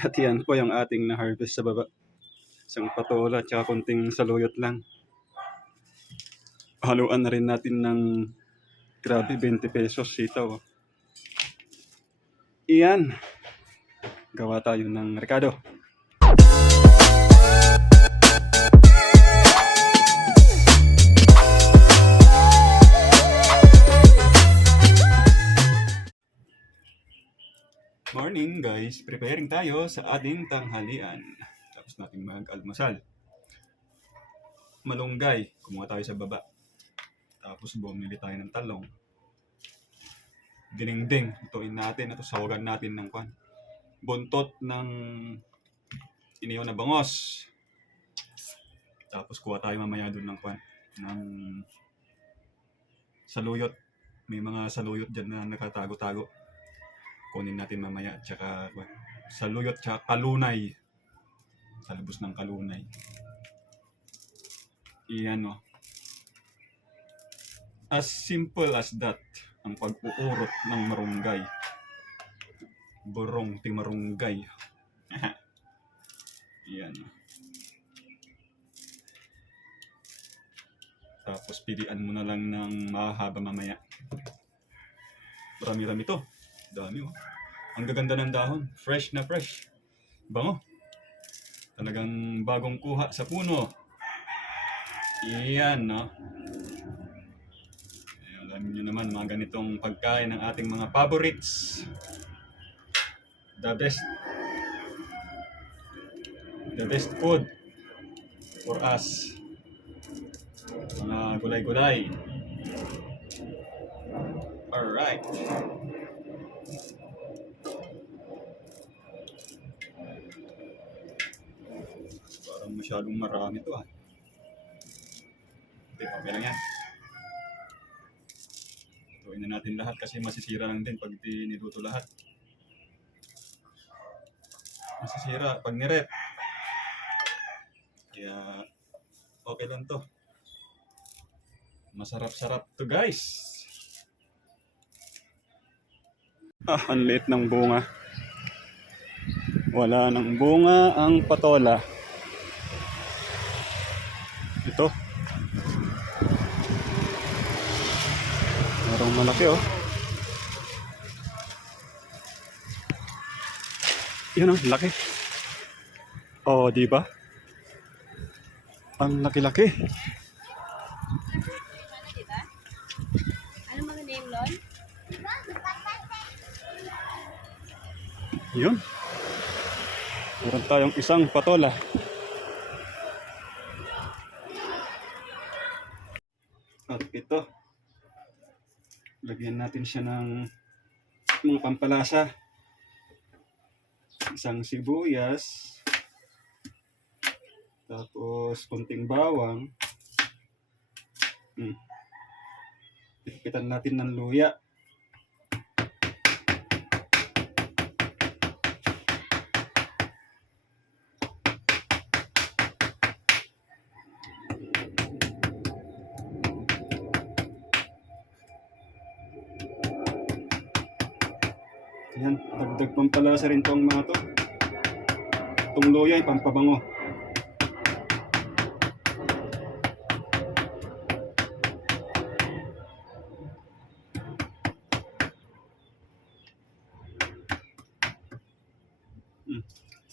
At yan po yung ating na-harvest sa baba. Isang patola at saka konting saluyot lang. Haluan na rin natin ng grabe 20 pesos sitaw. Iyan. Gawa tayo ng rekado. Morning guys, preparing tayo sa ating tanghalian. Tapos natin mag-almusal. Malunggay, kumuha tayo sa baba. Tapos bumili tayo ng talong. Dinengdeng, ituin natin, ito sawagan natin ng kwan. Buntot ng inihaw na bangos. Tapos kuha tayo mamaya dun ng kwan, ng saluyot. May mga saluyot dyan na nakatago-tago. Kunin natin mamaya, tsaka saluyot, tsaka kalunay. Talbos ng kalunay. Iyan o. As simple as that, ang pag-uurot ng marunggay. Burong ti marunggay. Iyan o. Tapos pilian mo na lang ng mahaba mamaya. Marami-rami to. Dami oh. Ang gaganda ng dahon. Fresh na fresh. Bango. Talagang bagong kuha sa puno. Iyan no. Alam nyo naman mga ganitong pagkain ng ating mga favorites. The best food for us. Mga gulay-gulay. Alright. Parang masyadong marami to ah. Okay lang yan. Tuwin na natin lahat kasi masisira lang din pag niluto lahat. Masisira pag nirep. Kaya okay lang to. Masarap-sarap to guys. Ang liit ng bunga. Wala nang bunga ang patola. Ito. Merong malaki oh. Yan oh, laki. Oh, di ba? Ang laki-laki. Ano mga name Lon? Yun. Meron tayong isang patola. At ito. Lagyan natin siya ng mga pampalasa. Isang sibuyas. Tapos konting bawang. Pipitan natin ng luya. Yan, dagdag pampalasa rin itong mga to. Itong luya ay pampabango.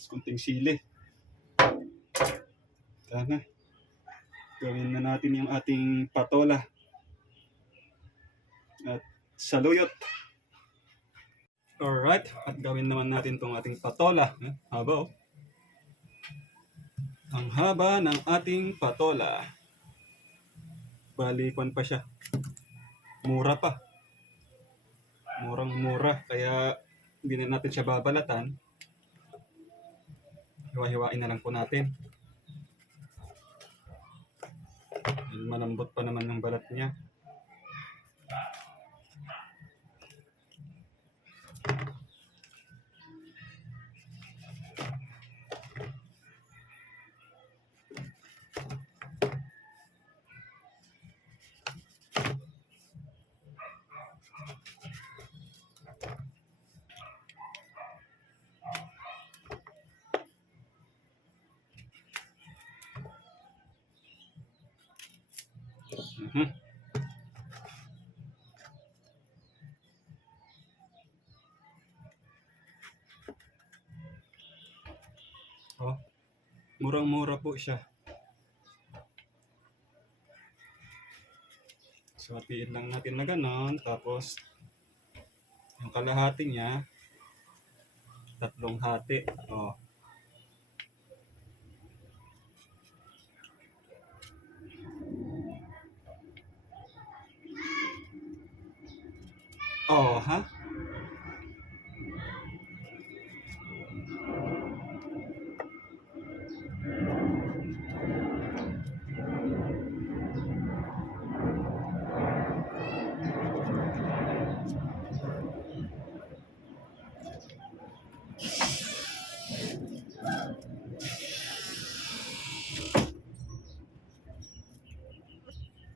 Kunting sili. Tama. Gawin na natin yung ating patola. At saluyot. Alright. At gawin naman natin itong ating patola. Haba oh. Ang haba ng ating patola. Balikuan pa siya. Mura pa. Murang-mura. Kaya hindi na natin siya babalatan. Hiwa-hiwain na lang po natin. Malambot pa naman yung balat niya. Mhm. Oh, murang-mura po siya. So, hatiin lang natin na ganon. Tapos, yung kalahati niya, 3 hati. Oh. Oh, ha?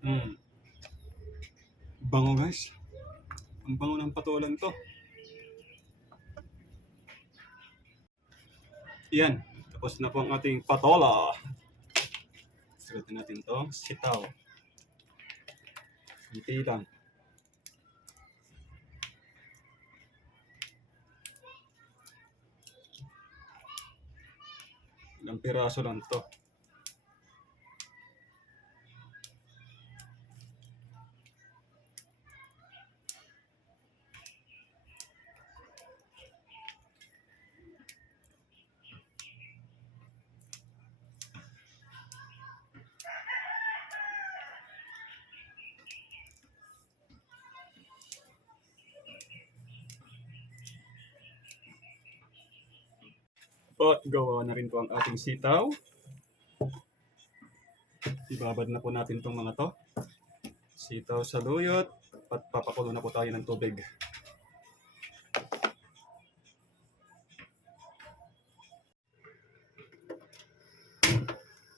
Mm. Bango guys. Ang bango ng patolang to. Yan. Tapos na po ang ating patola. Sagutin natin to. Sitaw. Hindi lang. Ilang piraso lang to. At gawa na rin po ang ating sitaw. Ibabad na po natin itong mga to. Sitaw sa luyot. At papakulo na po tayo ng tubig.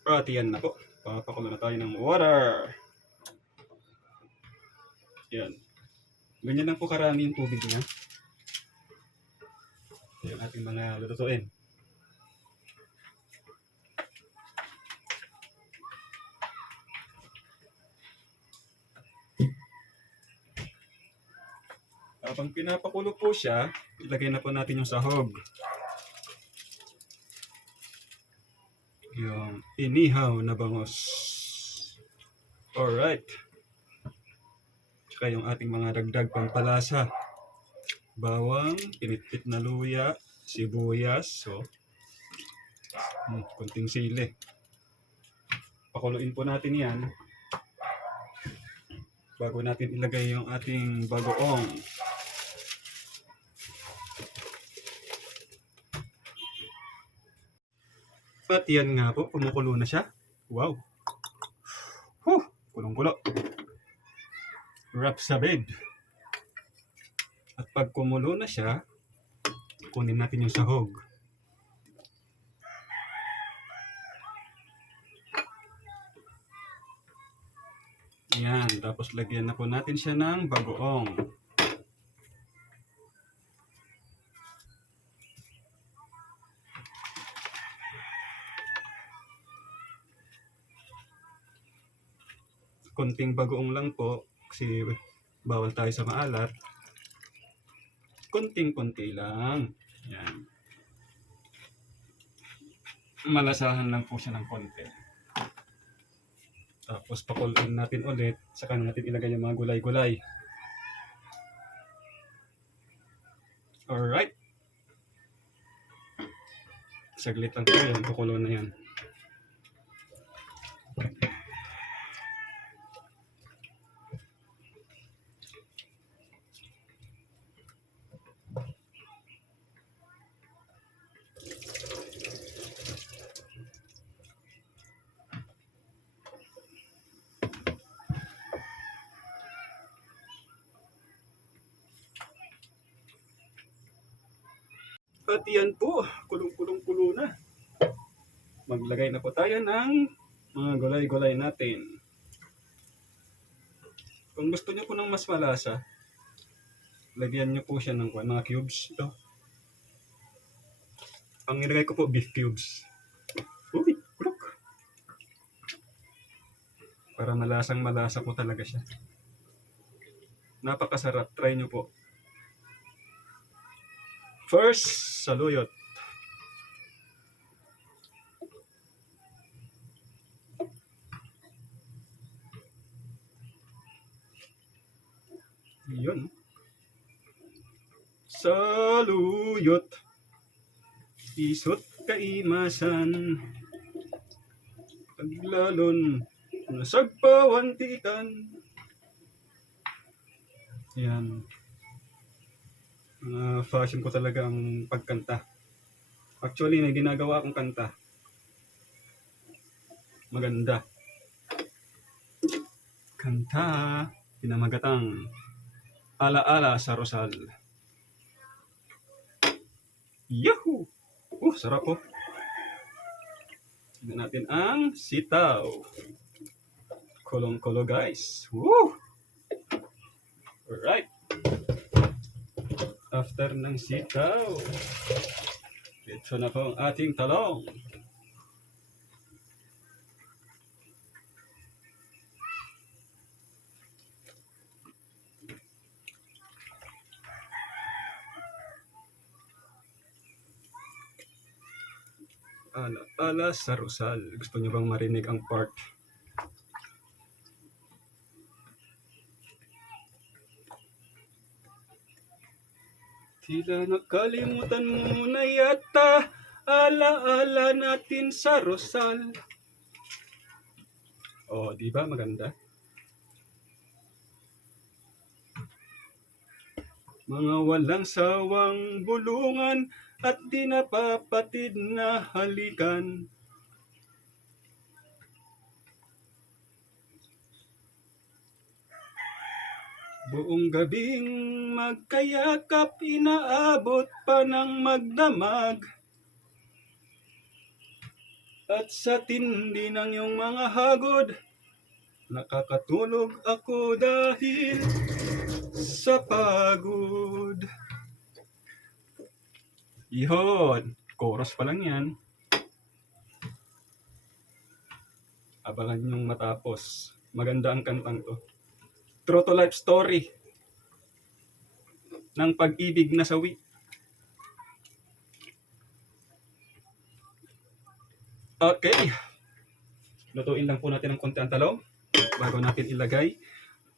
At yan na po. Papakulo na tayo ng water. Yan. Ganyan lang po karami yung tubig niya. Yung ating mga lulutuin. Habang pinapakulo po siya, ilagay na po natin yung sahog. Yung inihaw na bangos. Alright. Tsaka yung ating mga dagdag pampalasa. Bawang, pinitpit na luya, sibuyas, so, kunting sili. Pakuluin po natin yan bago natin ilagay yung ating bagoong. At yan nga po, kumukulo na siya. Wow! Kulong-kulo. Wrap sa bed. At pag kumulo na siya, kunin natin yung sahog. Yan, tapos lagyan na po natin siya ng bagoong. Konting bagoong lang po kasi bawal tayo sa maalat. Konting-konti lang. Yan. Malasahan lang po siya ng konti. Tapos pakuluin natin ulit, saka natin ilagay yung mga gulay-gulay. Alright. Saglit lang po yan, kukulo na yan. At yan po, kulong-kulong-kulo na. Maglagay na po tayo ng mga gulay-gulay natin. Kung gusto niyo po ng mas malasa, lagyan niyo po siya ng mga cubes. Ito. Ang nilagay ko po, beef cubes. Uy, kulok. Para malasa ko talaga siya. Napakasarap. Try nyo po. First, saluyot. Yun. Saluyot. Isot kaimasan. Paglalon. Nasagpawantikan. Yan. Fashion ko talaga ang pagkanta. Actually, may ginagawa akong kanta. Maganda. Kanta. Pinamagatang Ala-ala sa Rosal. Yahoo! Sarap po. Tignan natin ang sitaw. Kolong-kolo guys. Woo! Alright. After ng sitaw, ito na po ang ating talong. Ala-ala sa Rosal. Gusto niyo bang marinig ang part? Tila nakalimutan mo na yata, ala-ala natin sa Rosal. Di ba maganda? Mga walang sawang bulungan at di napapatid na halikan. Buong gabing magkayakap, inaabot pa ng magdamag. At sa tindi ng iyong mga hagod, nakakatulog ako dahil sa pagod. Yun, chorus pa lang yan. Abangan niyong matapos. Maganda ang kantang to. True to life story ng pag-ibig na sawi. Okay. Lutuin lang po natin ng konti ang talong bago natin ilagay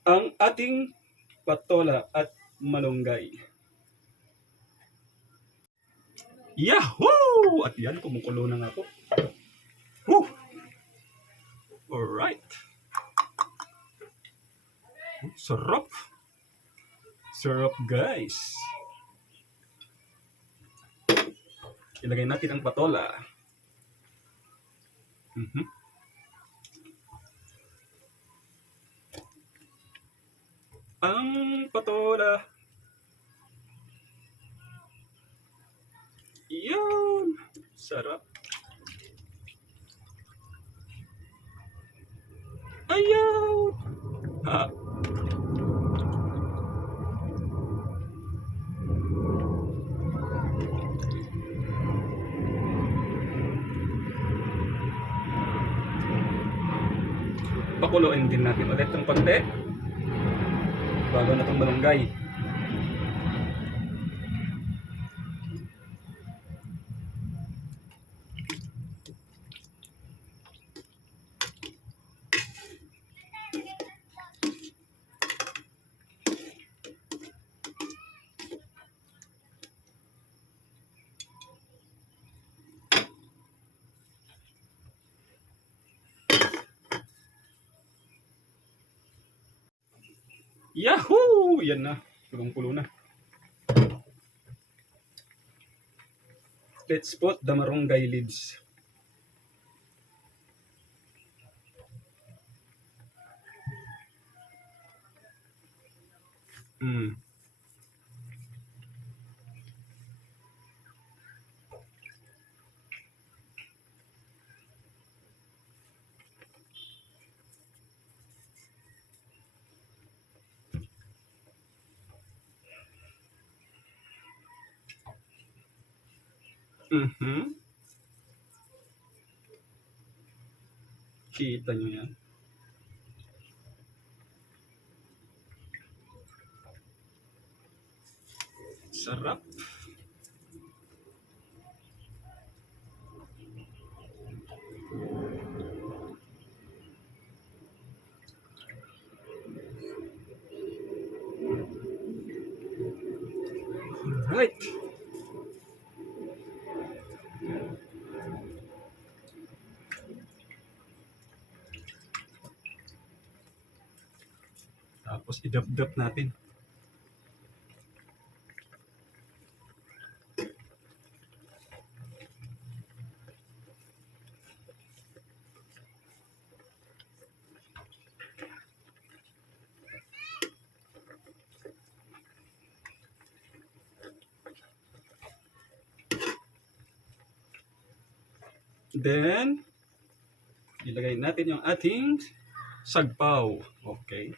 ang ating patola at malunggay. Yahoo! At yan, kumukulo na nga po. Woo! Alright. Sarap. Sarap guys. Ilagay natin ang patola. Ang patola. Yun. Sarap. Ayaw. Pakuluin din natin ulit ng konti bago na itong malunggay. Yahoo! Yan na. Kulong-kulo na. Let's put the marunggay leaves. Kita nyo yan. Sarap. Alright. Tapos idap-dap natin. Then, ilagay natin yung ating sagpaw. Okay.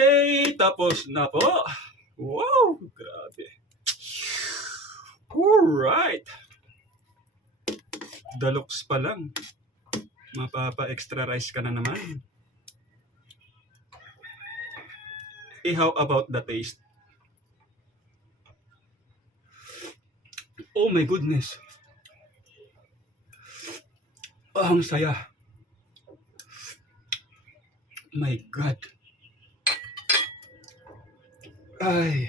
Okay, tapos na po. Wow, grabe. Alright. Daloks pa lang. Mapapa-extra rice ka na naman. How about the taste? Oh my goodness. Ang saya. My God. Ay.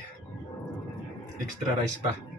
Extra rice pa.